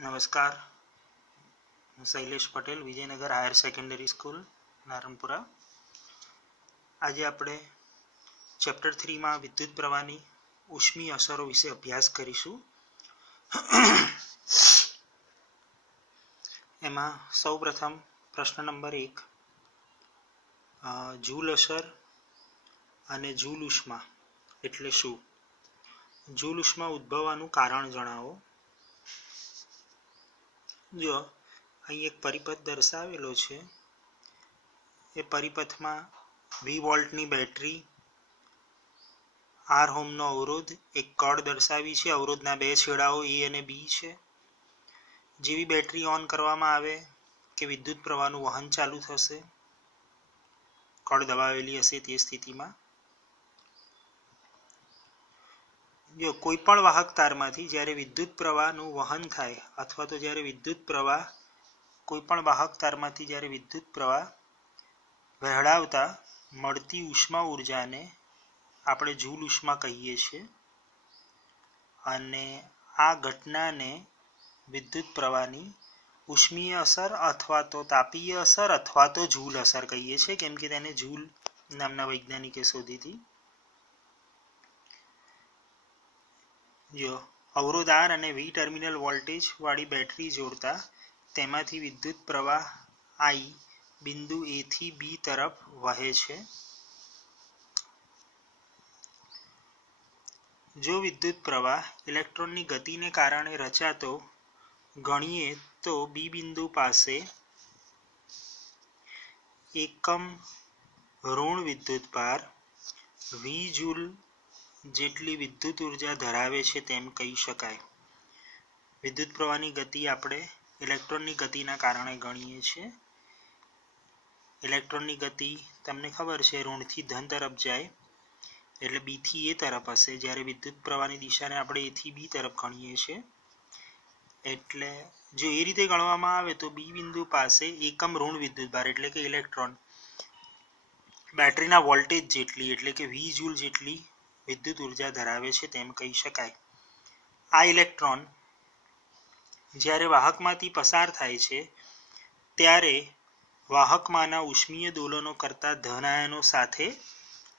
नमस्कार, હું Shailesh Patel, Vijaynagar higher secondary school Naranpura. આજે આપણે ચેપ્ટર 3માં વિદ્યુત પ્રવાહની ઉષ્મી અસરો વિશે અભ્યાસ કરીશું. એમાં સૌપ્રથમ પ્રશ્ન નંબર 1, જૂલ અસર અને જૂલ ઉષ્મા એટલે શું? જૂલ ઉષ્મા ઉદ્ભવવાનું કારણ જણાવો. જો અહીં એક પરિપથ દર્શાવેલો છે. એ પરિપથમાં 20 વોલ્ટની બેટરી, R ઓહ્મનો અવરોધ, એક કળ દર્શાવી છે. અવરોધના બે છેડાઓ A અને B છે. જેવી બેટરી ઓન કરવામાં આવે કે વિદ્યુત પ્રવાહનું વહન ચાલુ થશે. કળ દબાવેલી હશે તે સ્થિતિમાં. જો કોઈ પણ વાહક તારમાંથી જ્યારે વિદ્યુત પ્રવાહનું વહન થાય અથવા તો જ્યારે વિદ્યુત પ્રવાહ કોઈ પણ વાહક તારમાંથી જ્યારે વિદ્યુત પ્રવાહ વહેડાવતા મળતી ઉષ્મા ઉર્જાને આપણે જૂલ ઉષ્મા કહીએ છીએ. અને આ ઘટનાને વિદ્યુત પ્રવાહની ઉષ્મીય અસર અથવા તો તાપીય અસર અથવા તો જૂલ અસર કહીએ છીએ, કેમ કે તેને જૂલ નામના વૈજ્ઞાનિકે શોધી હતી. જો અવરોધ R અને V ટર્મિનલ વોલ્ટેજ વાળી બેટરી જોડતા તેમાંથી વિદ્યુત પ્રવાહ I બિંદુ A થી B તરફ વહે છે. જો વિદ્યુત પ્રવાહ ઇલેક્ટ્રોનની ગતિને કારણે રચાતો ગણીએ તો B બિંદુ પાસે એકમ ઋણ વિદ્યુતભાર V જૂલ જેટલી વિદ્યુત ઉર્જા ધરાવે છે તેમ કહી શકાય. વિદ્યુત પ્રવાહની ગતિ આપણે ઇલેક્ટ્રોનની ગતિના કારણે ગણીએ છીએ. ઇલેક્ટ્રોનની ગતિ તમને ખબર છે, ઋણથી ધન તરફ જાય એટલે B થી A તરફ હશે, જ્યારે વિદ્યુત પ્રવાહની દિશાને આપણે A થી B તરફ ગણીએ છીએ. એટલે જો એ રીતે ગણવામાં આવે તો B બિંદુ પાસે એકમ ઋણ વિદ્યુતભાર એટલે કે ઇલેક્ટ્રોન બેટરીના વોલ્ટેજ જેટલી એટલે કે V જૂલ જેટલી વિદ્યુત ઉર્જા ધરાવે છે તેમ કહી શકાય. આ ઇલેક્ટ્રોન જ્યારે વાહકમાંથી પસાર થાય છે ત્યારે વાહકમાંના ઉષ્મીય દોલનો કરતા ધન આયનો સાથે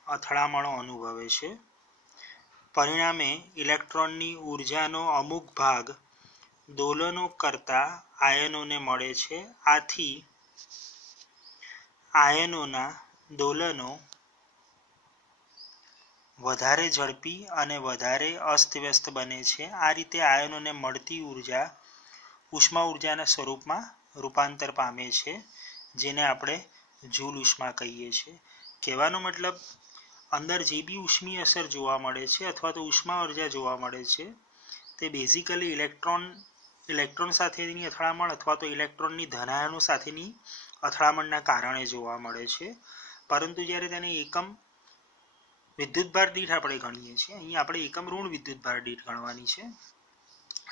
અથડામણો અનુભવે છે. પરિણામે ઇલેક્ટ્રોનની ઉર્જાનો અમુક ભાગ દોલનો કરતા આયનોને મળે છે. આથી આયનોના દોલનો વધારે ઝડપી અને વધારે અસ્તવ્યસ્ત બને છે. આ રીતે આયનોને મળતી ઉર્જા ઉષ્મા ઉર્જાના સ્વરૂપમાં રૂપાંતર પામે છે, જેને આપણે જૂલ ઉષ્મા કહીએ છીએ. કહેવાનો મતલબ, અંદર જે બી ઉષ્મીય અસર જોવા મળે છે અથવા તો ઉષ્મા ઉર્જા જોવા મળે છે તે બેઝિકલી ઇલેક્ટ્રોન સાથેની અથડામણ અથવા તો ઇલેક્ટ્રોનની ધનાયનો સાથેની અથડામણના કારણે જોવા મળે છે. પરંતુ જ્યારે તેને એકમ વિદ્યુતભાર દીઠ આપણે ગણીએ છીએ, અહીં આપણે એકમ ઋણ વિદ્યુતભાર દીઠ ગણવાની છે,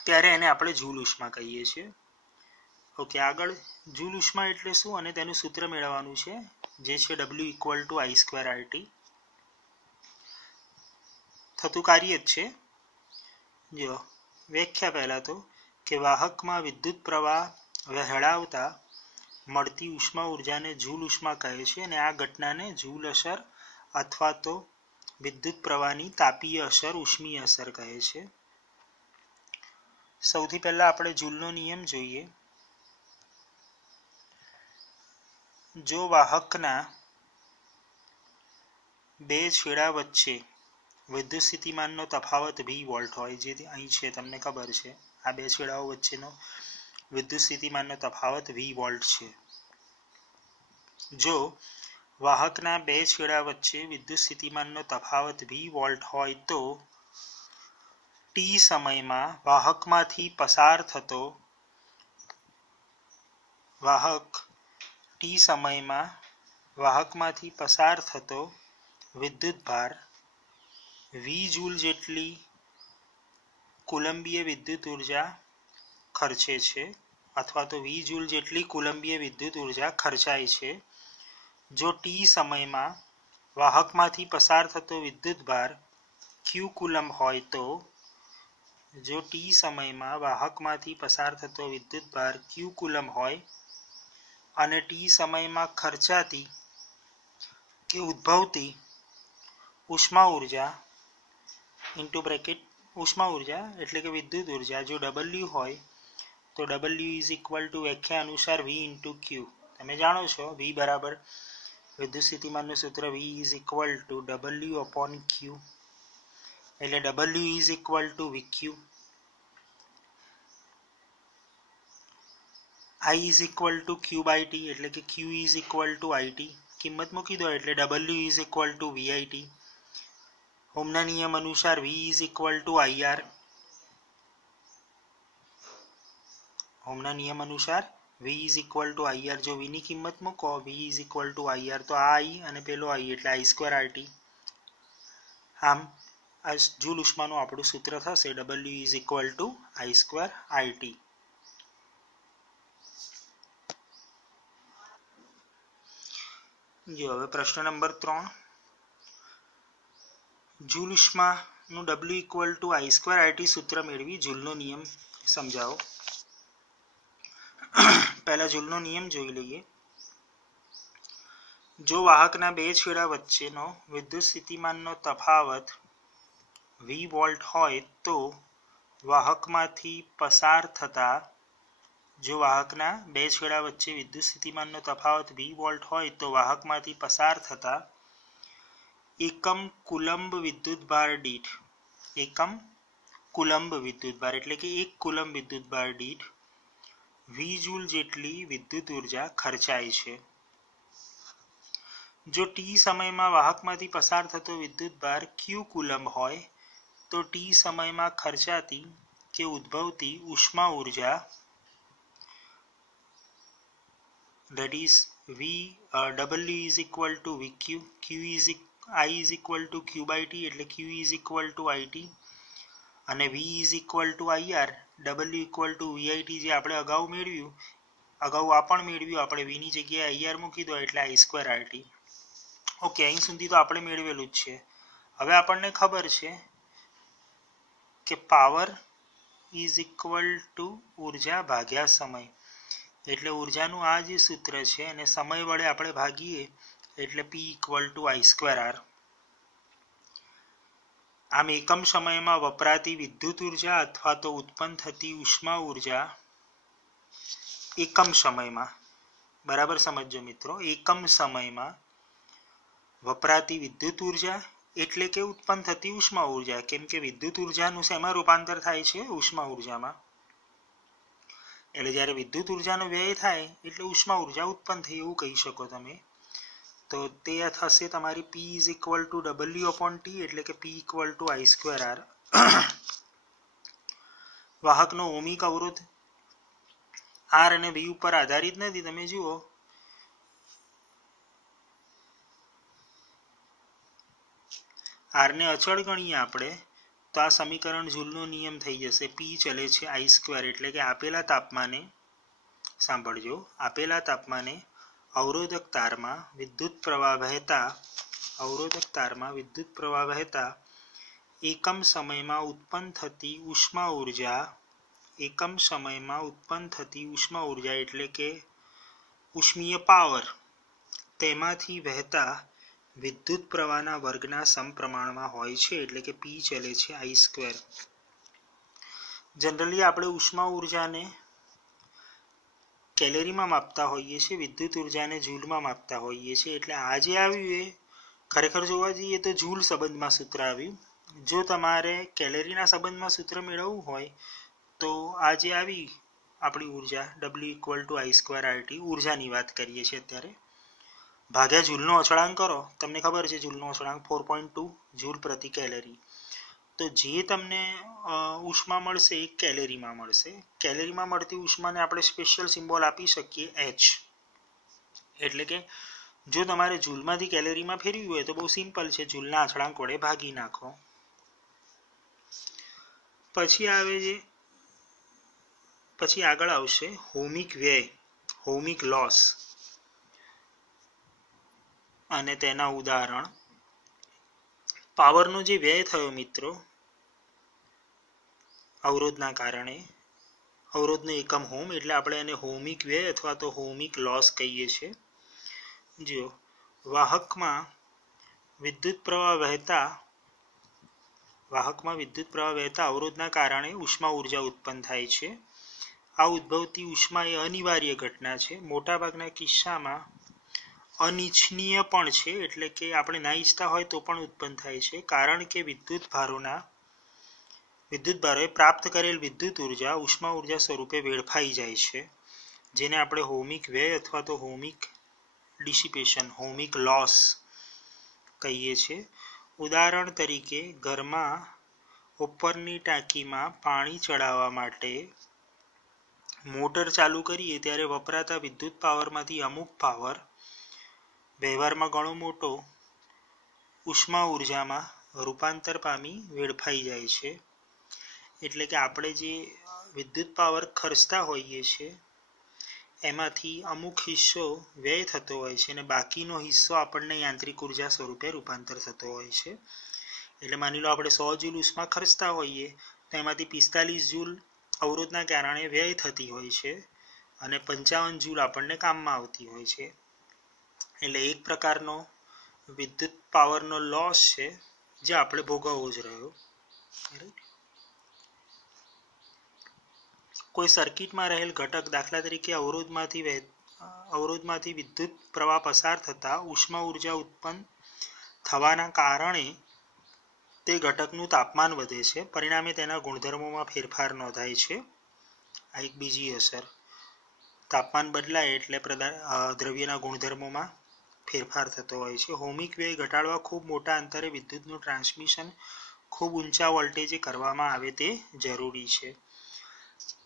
ત્યારે એને આપણે જૂલ ઉષ્મા કહીએ છીએ. ઓકે, આગળ જૂલ ઉષ્મા એટલે શું અને તેનું સૂત્ર મેળવવાનું છે, જે છે W=I²RT. થતું કાર્ય જ છે. જો વ્યાખ્યા પહેલા તો કે વાહકમાં વિદ્યુત પ્રવાહ વહેડાવતા મળતી ઉષ્મા ઉર્જાને જૂલ ઉષ્મા કહે છે અને આ ઘટનાને જૂલ અસર અથવા તો વિદ્યુત પ્રવાહની તાપીય અસર, ઉષ્મીય અસર કહે છે. સૌથી પહેલા આપણે જૂલનો નિયમ જોઈએ. જો વાહકના બે છેડા વચ્ચે વિદ્યુત સ્થિતિમાનનો તફાવત V વોલ્ટ હોય, જે અહીં છે તમને ખબર છે, આ બે છેડાઓ વચ્ચેનો વિદ્યુત સ્થિતિમાનનો તફાવત V વોલ્ટ છે. જો વાહકના બે છેડા વચ્ચે વિદ્યુત સ્થિતિમાનનો તફાવત V વોલ્ટ હોય તો T સમયમાં વાહકમાંથી પસાર થતો વિદ્યુતભાર V જૂલ જેટલી કુલંબીય વિદ્યુત ઉર્જા ખર્ચે છે અથવા તો V જૂલ જેટલી કુલંબીય વિદ્યુત ઉર્જા ખર્ચાય છે. જો T સમયમાં વાહકમાંથી પસાર થતો વિદ્યુતભાર Q કુલંબ હોય તો જો ટી સમયમાં વાહકમાંથી પસાર થતો વિદ્યુતભાર ક્યુ કુલમ હોય અને ટી સમયમાં ખર્ચાતી કે ઉદ્ભવતી ઉષ્મા ઉર્જા ઇન્ટુ બ્રેકેટ ઉષ્મા ઉર્જા એટલે કે વિદ્યુત ઉર્જા જો ડબલ્યુ હોય તો ડબલ્યુ ઇઝ ઇક્વલ ટુ વ્યાખ્યા અનુસાર વી ઇન્ટુ ક્યુ. તમે જાણો છો વી બરાબર વિદ્યુત સ્થિતિમાનનું સૂત્ર V is equal to W upon Q, એટલે W is equal to VQ. I is equal to Q by T એટલે કે Q is equal to IT. કિંમત મૂકી દો એટલે W is equal to VIT. ઓમના નિયમ અનુસાર V is equal to IR. ઓમના નિયમ અનુસાર V is equal to IR. જો વીની કિંમત મૂકો V is equal to IR તો આ આઈ અને પેલો આઈ એટલે આઈ સ્ક્વેર આરટી. આમ આ જૂલ ઉષ્માનું આપણું સૂત્ર થશે W is equal to I square RT. જો હવે પ્રશ્ન નંબર 3, જૂલ ઉષ્માનું W equal to I square RT સૂત્ર મેળવી જૂલનો નિયમ સમજાવો. પહેલા જૂલનો નિયમ જોઈ લઈએ. જો વાહકના બે છેડા વચ્ચેનો વિદ્યુત સ્થિતિમાનનો તફાવત વી વોલ્ટ હોય તો વાહકમાંથી પસાર થતા જો વાહકના બે છેડા વચ્ચે વિદ્યુત સ્થિતિમાનનો તફાવત વી વોલ્ટ હોય તો વાહકમાંથી પસાર થતા એકમ કુલંબ વિદ્યુતભાર દીઠ એકમ કુલંબ વિદ્યુતભાર એટલે કે 1 કુલંબ વિદ્યુતભાર દીઠ વી જૂલ જેટલી વિદ્યુત ઉર્જા ખર્ચાય છે. જો ટી સમયમાં વાહકમાંથી પસાર થતો વિદ્યુતભાર ક્યુ કુલંબ હોય તો ટી સમયમાં ખર્ચાતી કે ઉદ્ભવતી ઉષ્મા ઉર્જા that is W is equal to VQ, I is equal to Q by T એટલે Q is equal to IT અને V is equal to IR, W equal to VIT જે આપણે અગાઉ મેળવ્યું આપણે V ની જગ્યાએ IR મૂકી દો એટલે I સ્ક્વેર RT. ઓકે, અહીં સુધી તો આપણે મેળવેલું જ છે. હવે આપણને ખબર છે કે પાવર ઇઝ ઇક્વલ ટુ ઉર્જા ભાગ્યા સમય, એટલે ઉર્જાનું આ જે સૂત્ર છે અને સમય વડે આપણે ભાગીએ એટલે P equal to I square R. આમ એકમ સમયમાં વપરાતી વિદ્યુત ઉર્જા અથવા તો ઉત્પન્ન થતી ઉષ્મા ઉર્જા એકમ સમયમાં, બરાબર સમજજો મિત્રો, એકમ સમયમાં વપરાતી વિદ્યુત ઉર્જા એટલે કે ઉત્પન્ન થતી ઉષ્મા ઉર્જા, કેમ કે વિદ્યુત ઉર્જાનું શેમાં રૂપાંતર થાય છે? ઉષ્મા ઉર્જામાં. એટલે જ્યારે વિદ્યુત ઉર્જાનો વ્યય થાય એટલે ઉષ્મા ઉર્જા ઉત્પન્ન થઈ એવું કહી શકો તમે. તો તે થશે તમારી P is equal to W upon T એટલે કે P equal to I square R. વાહકનો ઓહમિક અવરોધ આર અને વી ઉપર આધારિત નથી. તમે જુઓ આરને અચળ ગણીએ આપણે તો આ સમીકરણ જૂલનો નિયમ થઈ જશે. P ચલે છે આઈ સ્ક્વેર એટલે કે આપેલા તાપમાને, સાંભળજો, આપેલા તાપમાને અવરોધક તારમાં વિદ્યુત પ્રવાહ વહેતા એકમ સમયમાં ઉત્પન્ન થતી ઉષ્મા ઉર્જા એટલે કે ઉષ્મીય પાવર તેમાંથી વહેતા વિદ્યુત પ્રવાહના વર્ગના સમપ્રમાણમાં હોય છે એટલે કે P ચલે છે આઈ સ્ક્વેર. જનરલી આપણે ઉષ્મા ઉર્જાને કેલેરીમાં માપતા હોઈએ છીએ, વિદ્યુત ઉર્જાને જૂલમાં માપતા હોઈએ છીએ. એટલે આ જે આવ્યું એ ખરેખર જોવા જઈએ તો જૂલ સંબંધમાં સૂત્ર આવ્યું. જો તમારે કેલેરીના સંબંધમાં સૂત્ર મેળવવું હોય તો આ જે આવી આપણી ઉર્જા W equal to I square RT, ઉર્જાની વાત કરીએ છીએ અત્યારે, ભાગ્યા જૂલનો અચળાંક કરો. તમને ખબર છે જૂલનો અચળાંક 4.2 જૂલ પ્રતિ કેલેરી. તો જે તમને ઉષ્મા મળશે એ કેલેરીમાં મળશે. કેલેરીમાં મળતી ઉષ્માને આપણે સ્પેશિયલ સિમ્બોલ આપી શકીએ H. એટલે કે જો તમારે જૂલમાંથી કેલેરીમાં ફેરવી હોય તો બહુ સિમ્પલ છે, જૂલના અચળાંક વડે ભાગી નાખો. પછી આગળ આવશે હોમિક વ્યય, હોમિક લોસ, અને તેના ઉદાહરણ. પાવરનો જે વ્યય થયો મિત્રો, અવરોધના કારણે. અવરોધનો એકમ ઓહ્મ એટલે આપણે એને ઓહમિક વ્યય અથવા તો ઓહમિક લોસ કહીએ છીએ. જો વાહકમાં વિદ્યુત પ્રવાહ વહેતા અવરોધના કારણે ઉષ્મા ઉર્જા ઉત્પન્ન થાય છે. આ ઉદ્ભવતી ઉષ્મા એ અનિવાર્ય ઘટના છે. મોટાભાગના કિસ્સામાં અનિચ્છનીય પણ છે, એટલે કે આપણે ના ઈચ્છતા હોય તો પણ ઉત્પન્ન થાય છે, કારણ કે વિદ્યુત ભારોએ પ્રાપ્ત કરેલ વિદ્યુત ઉર્જા ઉષ્મા ઉર્જા સ્વરૂપે વેડફાઈ જાય છે, જેને આપણે ઓહમિક વ્યય અથવા તો ઓહમિક ડિસિપેશન, ઓહમિક લોસ કહીએ છીએ. ઉદાહરણ તરીકે ઘરમાં ઉપરની ટાંકીમાં પાણી ચડાવવા માટે મોટર ચાલુ કરીએ ત્યારે વપરાતા વિદ્યુત પાવરમાંથી અમુક પાવર વ્યવહારમાં ઘણો મોટો ઉષ્મા ઉર્જામાં રૂપાંતર પામી વેડફાઈ જાય છે. એટલે કે આપણે જે વિદ્યુત પાવર ખર્ચતા હોઈએ છીએ એમાંથી અમુક હિસ્સો વ્યય થતો હોય છે અને બાકીનો હિસ્સો આપણને યાંત્રિક ઉર્જા સ્વરૂપે રૂપાંતર થતો હોય છે. એટલે માની લો આપણે 100 જૂલ ઉષ્મા ખર્ચતા હોઈએ તો એમાંથી 45 જૂલ અવરોધના કારણે વ્યય થતી હોય છે અને 55 જૂલ આપણને કામમાં આવતી હોય છે. એટલે એક પ્રકારનો વિદ્યુત પાવરનો લોસ છે જે આપણે ભોગવવો જ રહ્યો. કોઈ સર્કિટમાં રહેલ ઘટક, દાખલા તરીકે અવરોધમાંથી વિદ્યુત પ્રવાહ પસાર થતા ઉષ્મા ઉર્જા ઉત્પન્ન થવાના કારણે તે ઘટકનું તાપમાન વધે છે, પરિણામે તેના ગુણધર્મોમાં ફેરફાર નોંધાય છે. આ એક બીજી અસર. તાપમાન બદલાય એટલે દ્રવ્યના ગુણધર્મોમાં ફેરફાર થતો હોય છે. ઓહમિક વ્યય ઘટાડવા ખૂબ મોટા અંતરે વિદ્યુતનું ટ્રાન્સમિશન ખૂબ ઊંચા વોલ્ટેજે કરવામાં આવે તે જરૂરી છે.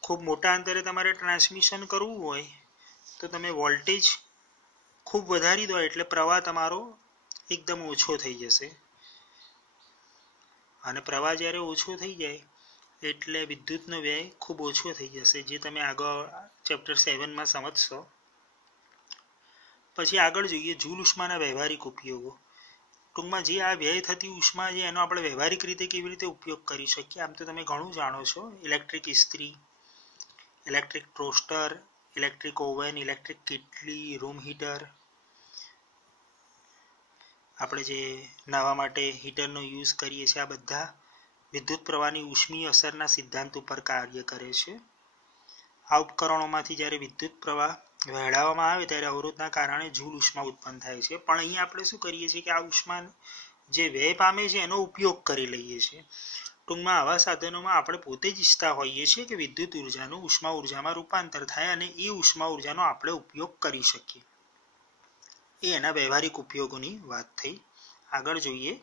ખૂબ મોટા અંતરે તમારે ટ્રાન્સમિશન કરવું હોય તો તમે વોલ્ટેજ ખૂબ વધારી દો એટલે પ્રવાહ તમારો એકદમ ઓછો થઈ જશે, અને પ્રવાહ જ્યારે ઓછો થઈ જાય એટલે વિદ્યુતનો વ્યય ખૂબ ઓછો થઈ જશે, જે તમે આગળ ચેપ્ટર 7માં સમજશો. પછી આગળ જોઈએ જૂલ ઉષ્માના વ્યવહારિક ઉપયોગો. ટૂંકમાં જે આ વ્યય થતી ઉષ્મા છે એનો આપણે વ્યવહારિક રીતે કેવી રીતે ઉપયોગ કરી શકીએ. આમ તો તમે ઘણું જાણો છો, ઇલેક્ટ્રિક ઇસ્ત્રી, electric toaster, electric oven, electric કેટલી, રૂમ હીટર, આપણે જે નાહવા માટે હીટરનો યુઝ કરીએ છીએ, આ બધા વિદ્યુત પ્રવાહની ઉષ્મીય અસરના સિદ્ધાંત ઉપર કાર્ય કરે છે. આ ઉપકરણોમાંથી જ્યારે વિદ્યુત પ્રવાહ વહેડાવવામાં આવે ત્યારે અવરોધના કારણે જૂલ ઉષ્મા ઉત્પન્ન થાય છે. પણ અહીંયા આપણે શું કરીએ છીએ કે આ ઉષ્મા જે વ્યય પામે છે એનો ઉપયોગ કરી લઈએ છીએ. ટૂંકમાં આવા સાધનોમાં આપણે પોતે જ ઈચ્છતા હોઈએ છીએ કે વિદ્યુત ઉર્જાનું ઉષ્મા ઉર્જામાં રૂપાંતર થાય અને એ ઉષ્મા ઉર્જાનો આપણે ઉપયોગ કરી શકીએ. એ એના વ્યવહારિક ઉપયોગોની વાત થઈ. આગળ જોઈએ.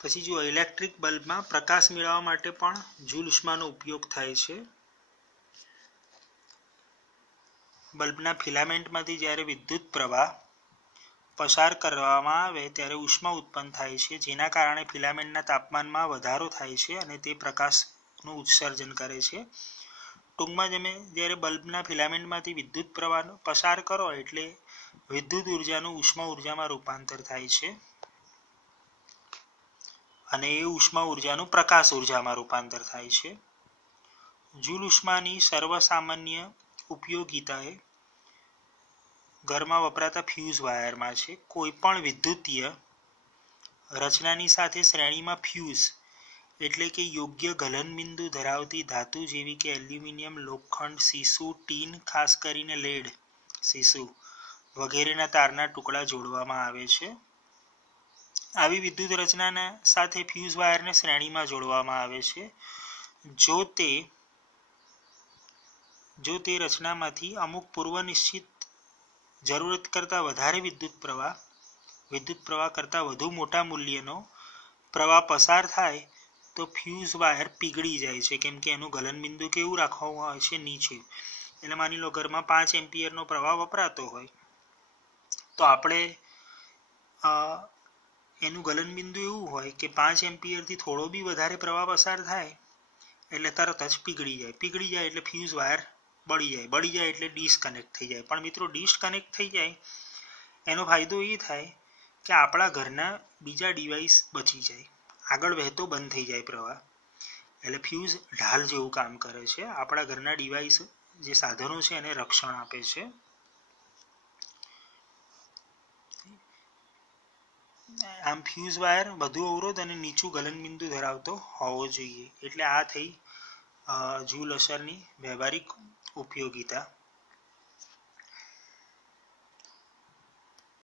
પછી જો ઇલેક્ટ્રિક બલ્બમાં પ્રકાશ મેળવવા માટે પણ જૂલ ઉષ્માનો ઉપયોગ થાય છે. બલ્બના ફિલામેન્ટમાંથી જ્યારે વિદ્યુત પ્રવાહ પસાર કરવામાં આવે ત્યારે ઉષ્મા ઉત્પન્ન થાય છે, જેના કારણે ફિલામેન્ટના તાપમાનમાં વધારો થાય છે અને તે પ્રકાશનું ઉત્સર્જન કરે છે. ટૂંકમાં તમે જ્યારે બલ્બના ફિલામેન્ટમાંથી વિદ્યુત પ્રવાહ પસાર કરો એટલે વિદ્યુત ઉર્જાનું ઉષ્મા ઉર્જામાં રૂપાંતર થાય છે અને એ ઉષ્મા ઉર્જાનું પ્રકાશ ઉર્જામાં રૂપાંતર થાય છે. જૂલ ઉષ્માની સર્વસામાન્ય ઉપયોગિતા એ ઘરમાં વપરાતા ફ્યુઝ વાયરમાં છે. કોઈ પણ વિદ્યુતીય રચનાની સાથે શ્રેણીમાં ફ્યુઝ એટલે કે યોગ્ય ગલનબિંદુ ધરાવતી ધાતુ જેવી કે એલ્યુમિનિયમ, લોખંડ, સીસું, ટીન, ખાસ કરીને લેડ સીસું વગેરેના તારના ટુકડા જોડવામાં આવે છે. આવી વિદ્યુત રચનાના સાથે ફ્યુઝ વાયરને શ્રેણીમાં જોડવામાં આવે છે. જો તે રચનામાંથી અમુક પૂર્વ નિશ્ચિત જરૂરત કરતાં વધારે વિદ્યુત પ્રવાહ કરતાં વધુ મોટા મૂલ્યનો પ્રવાહ પસાર થાય તો ફ્યુઝ વાયર પીગળી જાય છે, કેમ કે એનું ગલનબિંદુ કેવું રાખવામાં આવે છે, નીચે. એટલે માની લો ઘરમાં 5 એમ્પિયરનો પ્રવાહ વપરાતો હોય તો આપણે એનું ગલનબિંદુ એવું હોય કે 5 એમ્પિયરથી થોડો બી વધારે પ્રવાહ પસાર થાય એટલે તરત જ પીગળી જાય એટલે ફ્યુઝ વાયર બળી જાય એટલે ડિસ્કનેક્ટ થઈ જાય. પણ મિત્રો ડિસ્કનેક્ટ થઈ જાય એનો ફાયદો એ થાય કે આપણા ઘરના બીજા ડિવાઇસ બચી જાય, આગળ વહેતો બંધ થઈ જાય પ્રવાહ. એટલે ફ્યુઝ ઢાલ જેવું કામ કરે છે, આપણા ઘરના ડિવાઇસ જે સાધનો છે એને રક્ષણ આપે છે. આમ ફ્યુઝ વાયર વધુ અવરોધ અને નીચું ગલનબિંદુ ધરાવતો હોવો જોઈએ. એટલે આ થઈ જૂલ અસરની વ્યવહારિક ઉપયોગિતા.